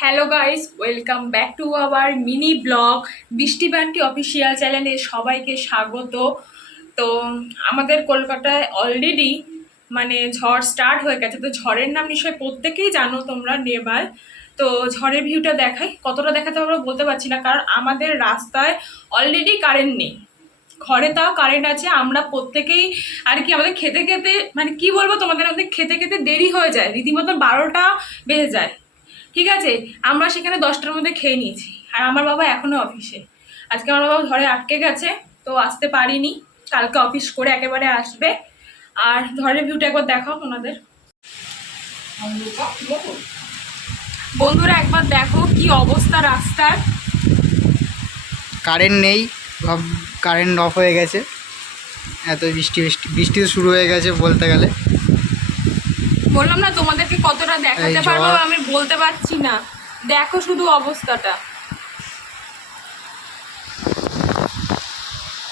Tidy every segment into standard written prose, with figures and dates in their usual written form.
Hello guys, welcome back to our mini blog বৃষ্টি Bunty official চ্যানেলে সবাইকে স্বাগত। তো আমাদের কলকাতায় অলরেডি ঝড় স্টার্ট হয়ে গেছে। তো ঝড়ের নাম নিশ্চয়ই প্রত্যেকেই জানো তোমরা, নেভাল। তো ঝড়ের ভিউটা দেখাই, কতটা দেখাতে পারবো বলতে পারছি না, কারণ আমাদের রাস্তায় অলরেডি কারেন্ট নেই। ঘরে তাও কারেন্ট আছে, আমরা প্রত্যেকেই আর কি আমাদের খেতে খেতে কি বলবো তোমাদের, আমাদের খেতে খেতে দেরি হয়ে যায়, রীতিমতো 12টা বেজে যায়। ঠিক আছে, আমরা সেখানে 10টার মধ্যে খেয়ে নিয়েছি, আর আমার বাবা এখনো অফিসে। আজকে আমার বাবা ঘরে আটকে গেছে, তো আসতে পারিনি। কালকে অফিস করে একেবারে আসবে। আর ঘরের ভিউটা একবার দেখাও তোমাদের বন্ধুরা, একবার দেখো কি অবস্থা রাস্তার। কারেন্ট নেই, সব কারেন্ট অফ হয়ে গেছে। এত বৃষ্টি বৃষ্টি বৃষ্টি তো শুরু হয়ে গেছে বলতে গেলে। বললাম না তোমাদেরকে কতটা দেখাতে এই পারবো ঝড়। আমি বলতে পারছি না। দেখো শুধু অবস্থাটা,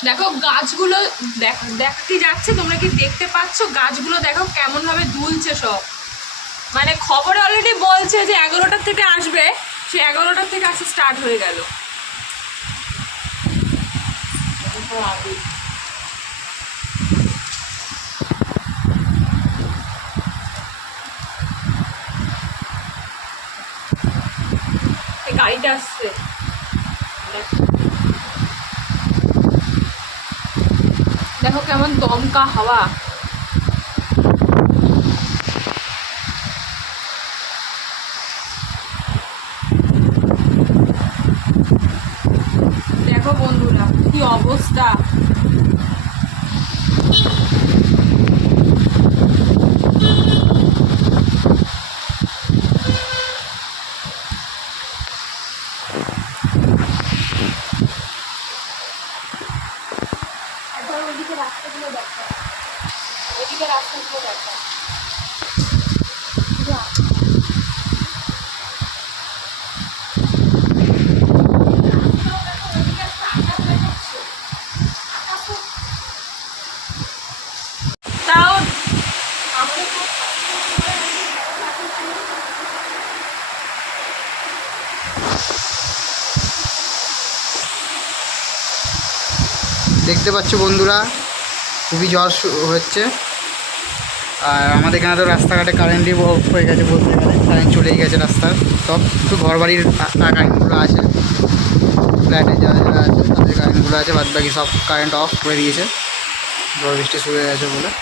দেখো গাছগুলো, দেখো দেখতে যাচ্ছে, তোমরা কি দেখতে পাচ্ছ? গাছগুলো দেখো কেমন ভাবে দুলছে সব। খবরে অলরেডি বলছে যে 11টার থেকে আসবে, সে 11টার থেকে আসা স্টার্ট হয়ে গেল। এই গাড়িটা আসছে, দেখো কেমন দমকা হাওয়া। দেখো বন্ধুরা কি অবস্থা। একবার ওইদিকে রাস্তাগুলো দেখো, ওইদিকে রাস্তাগুলো দেখো। তাও আমাদের তো দেখতে পাচ্ছ বন্ধুরা, খুবই ঝড় হচ্ছে। আর আমাদের এখানে তো রাস্তাঘাটে কারেন্টই অফ হয়ে গেছে বলতে গেলে, কারেন্ট চলেই গেছে রাস্তার। সব একটু ঘর বাড়ির কারেন্টগুলো আছে, ফ্ল্যাটে যারা যারা আছে তাদের কারেন্টগুলো আছে, বাদ বাকি সব কারেন্ট অফ করে দিয়েছে ঝড় বৃষ্টি শুরু হয়ে গেছে বলে।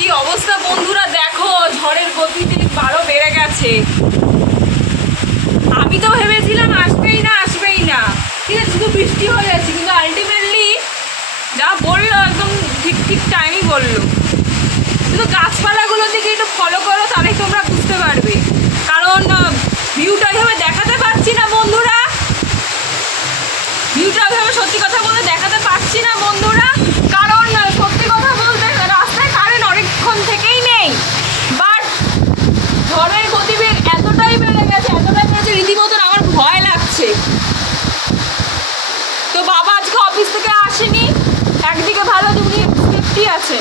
কি অবস্থা বন্ধুরা, দেখো ঝড়ের গতিতে 12 বেড়ে গেছে। আমি তো ভেবেছিলাম আসবেই না আসবেই না, ঠিক আছে, শুধু বৃষ্টি হয়ে যাচ্ছে, কিন্তু আলটিমেটলি যা বললো একদম ঠিক ঠিক টাইমই বললো। শুধু গাছপালাগুলোর দিকে একটু ফলো করো, তাহলেই তোমরা বুঝতে পারবে। কারণ ভিউটা এভাবে দেখাতে পারছি না বন্ধুরা, ভিউটা এভাবে সত্যি কথা বলে দেখাতে পারছি না বন্ধুরা, কারণ সত্যি কথা বলতে রাস্তায় কারেন্ট অনেকক্ষণ থেকেই নেই। বাট ঝড়ের গতিবেগ এতটাই বেড়ে গেছে, রীতিমতন আমার ভয় লাগছে। তো বাবা আজকে অফিস থেকে আসেনি, একদিকে ভালো তুমি সেফটি আছে।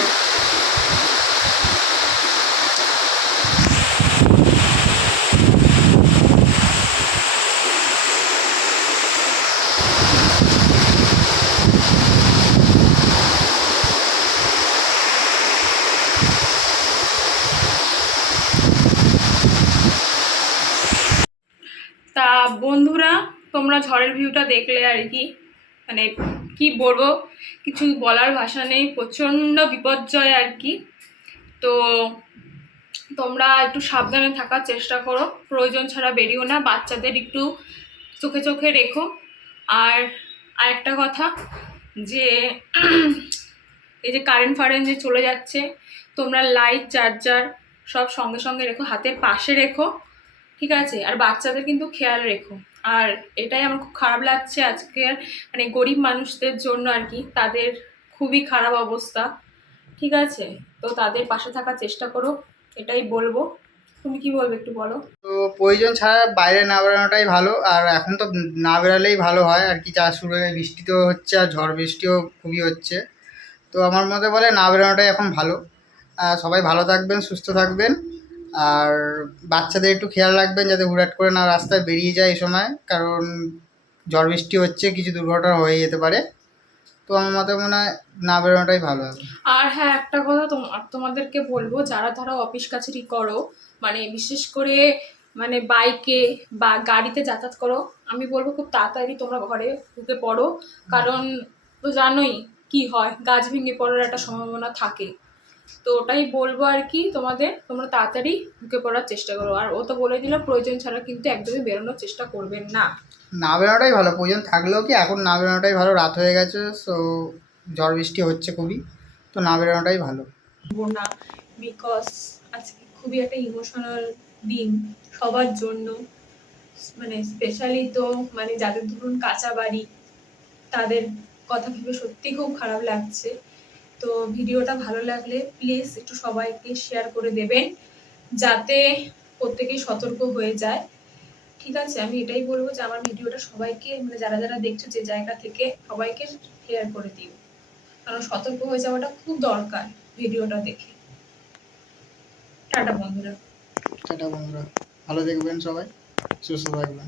তা বন্ধুরা, তোমরা ঝড়ের ভিউটা দেখলে আর কি। মানে কি বলবো, কিছু বলার ভাষা নেই, প্রচণ্ড বিপর্যয় আর কি। তো তোমরা একটু সাবধানে থাকার চেষ্টা করো, প্রয়োজন ছাড়া বেরিও না, বাচ্চাদের একটু চোখে চোখে রেখো। আর আরেকটা কথা যে এই যে কারেন্ট যে চলে যাচ্ছে, তোমরা লাইট চার্জার সব সঙ্গে সঙ্গে রেখো, হাতের পাশে রেখো, ঠিক আছে? আর বাচ্চাদের কিন্তু খেয়াল রেখো। আর এটাই আমার খুব খারাপ লাগছে আজকের মানে গরিব মানুষদের জন্য আর কি, তাদের খুবই খারাপ অবস্থা, ঠিক আছে? তো তাদের পাশে থাকার চেষ্টা করো, এটাই বলবো। তুমি কি বলবে একটু বলো। তো প্রয়োজন ছাড়া বাইরে না বেরোনোটাই ভালো, আর এখন তো না বেরোলেই ভালো হয় আর কি। চাষ শুরু হয়ে বৃষ্টি তো হচ্ছে, আর ঝড় বৃষ্টিও খুবই হচ্ছে। তো আমার মতে বলে না বেরোনোটাই এখন ভালো। সবাই ভালো থাকবেন, সুস্থ থাকবেন, আর বাচ্চাদের একটু খেয়াল রাখবেন যাতে হুটহাট করে না রাস্তায় বেরিয়ে যায় এই সময়, কারণ ঝড় বৃষ্টি হচ্ছে, কিছু দুর্ঘটনা হয়ে যেতে পারে। তো আমার মতে মনে হয় না বেরোনোটাই ভালো হবে। আর হ্যাঁ, একটা কথা তোমাদেরকে বলবো, যারা ধরো অফিস কাছারি করো, মানে বিশেষ করে মানে বাইকে বা গাড়িতে যাতায়াত করো, আমি বলবো খুব তাড়াতাড়ি তোমরা ঘরে ঢুকে পড়ো। কারণ তো জানোই কি হয়, গাছ ভেঙে পড়ার একটা সম্ভাবনা থাকে। তো ওটাই বলবো আর কি তোমাদের, তোমরা তাড়াতাড়ি ঢুকে পড়ার চেষ্টা করো। আর ও তো বলে দিল প্রয়োজন ছাড়া কিন্তু একদমই বেরোনোর চেষ্টা করবেন না। না বেরোনোটাই ভালো, প্রয়োজন থাকলেও কি এখন না বেরোনোটাই ভালো, রাত হয়ে গেছে। সো ঝড় বৃষ্টি হচ্ছে খুবই, তো না বেরোনোটাই ভালো। না, বিকজ আজকে খুবই একটা ইমোশনাল দিন সবার জন্য, মানে স্পেশালি তো মানে যাদের ধরুন কাঁচা বাড়ি, তাদের কথা ভেবে সত্যি খুব খারাপ লাগছে। তো ভিডিওটা ভালো লাগলে প্লিজ একটু সবাইকে শেয়ার করে দেবেন, যাতে প্রত্যেকেই সতর্ক হয়ে যায়, ঠিক আছে? আমি এটাই বলবো যে আমার ভিডিওটা সবাইকে, মানে যারা যারা দেখছো যে জায়গা থেকে, সবাইকে শেয়ার করে দিও, কারণ সতর্ক হয়ে যাওয়াটা খুব দরকার ভিডিওটা দেখে। টাটা বন্ধুরা। টাটা বন্ধুরা, ভালো দেখবেন সবাই, সুস্থ থাকবেন।